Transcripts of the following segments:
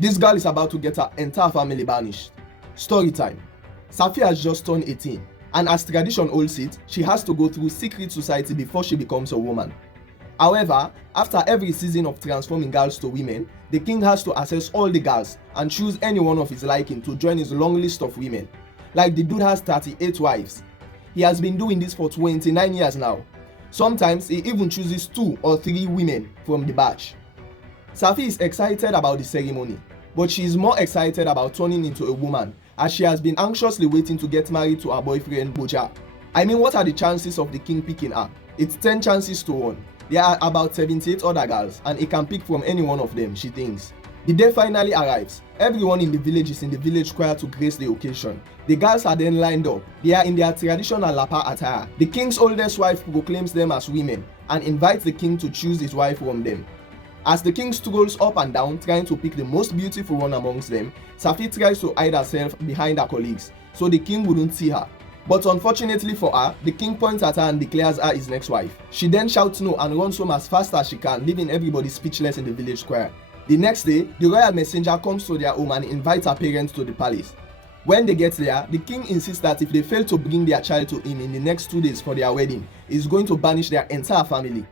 This girl is about to get her entire family banished. Story time. Safi has just turned 18, and as tradition holds it, she has to go through secret society before she becomes a woman. However, after every season of transforming girls to women, the king has to assess all the girls and choose any one of his liking to join his long list of women. Like the dude has 38 wives. He has been doing this for 29 years now. Sometimes he even chooses 2 or 3 women from the batch. Safi is excited about the ceremony, but she is more excited about turning into a woman, as she has been anxiously waiting to get married to her boyfriend Boja. I mean, what are the chances of the king picking her? It's 10 chances to 1. There are about 78 other girls, and he can pick from any one of them, she thinks. The day finally arrives. Everyone in the village is in the village square to grace the occasion. The girls are then lined up. They are in their traditional Lapa attire. The king's oldest wife proclaims them as women and invites the king to choose his wife from them. As the king strolls up and down trying to pick the most beautiful one amongst them, Safi tries to hide herself behind her colleagues so the king wouldn't see her. But unfortunately for her, the king points at her and declares her his next wife. She then shouts no and runs home as fast as she can, leaving everybody speechless in the village square. The next day, the royal messenger comes to their home and invites her parents to the palace. When they get there, the king insists that if they fail to bring their child to him in the next 2 days for their wedding, he is going to banish their entire family.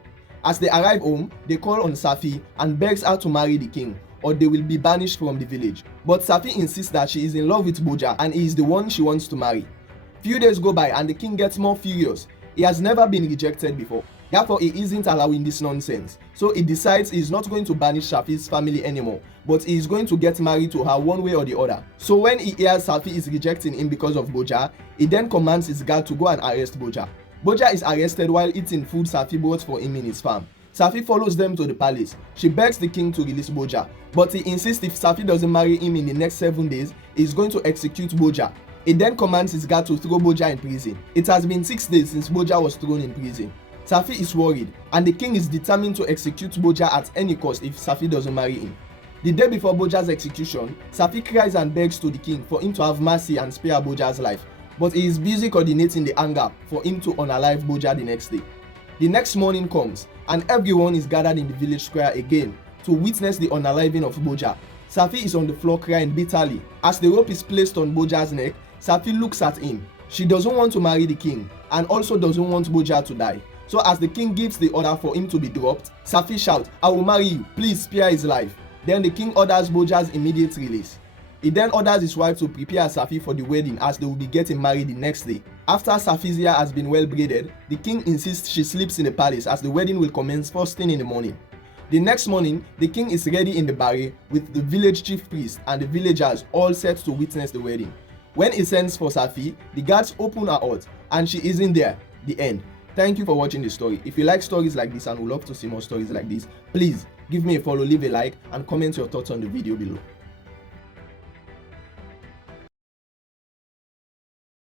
As they arrive home, they call on Safi and begs her to marry the king, or they will be banished from the village. But Safi insists that she is in love with Boja and he is the one she wants to marry. Few days go by and the king gets more furious. He has never been rejected before. Therefore, he isn't allowing this nonsense. So he decides he is not going to banish Safi's family anymore, but he is going to get married to her one way or the other. So when he hears Safi is rejecting him because of Boja, he then commands his guard to go and arrest Boja. Boja is arrested while eating food Safi brought for him in his farm. Safi follows them to the palace. She begs the king to release Boja, but he insists if Safi doesn't marry him in the next 7 days, he is going to execute Boja. He then commands his guard to throw Boja in prison. It has been 6 days since Boja was thrown in prison. Safi is worried, and the king is determined to execute Boja at any cost if Safi doesn't marry him. The day before Boja's execution, Safi cries and begs to the king for him to have mercy and spare Boja's life, but he is busy coordinating the anger for him to unalive Boja the next day. The next morning comes, and everyone is gathered in the village square again to witness the unaliving of Boja. Safi is on the floor crying bitterly. As the rope is placed on Boja's neck, Safi looks at him. She doesn't want to marry the king and also doesn't want Boja to die. So as the king gives the order for him to be dropped, Safi shouts, "I will marry you, please spare his life." Then the king orders Boja's immediate release. He then orders his wife to prepare Safi for the wedding as they will be getting married the next day. After Safi's hair has been well braided, the king insists she sleeps in the palace as the wedding will commence first thing in the morning. The next morning, the king is ready in the barre with the village chief priest and the villagers all set to witness the wedding. When he sends for Safi, the guards open her hut and she isn't there. The end. Thank you for watching the story. If you like stories like this and would love to see more stories like this, please give me a follow, leave a like and comment your thoughts on the video below.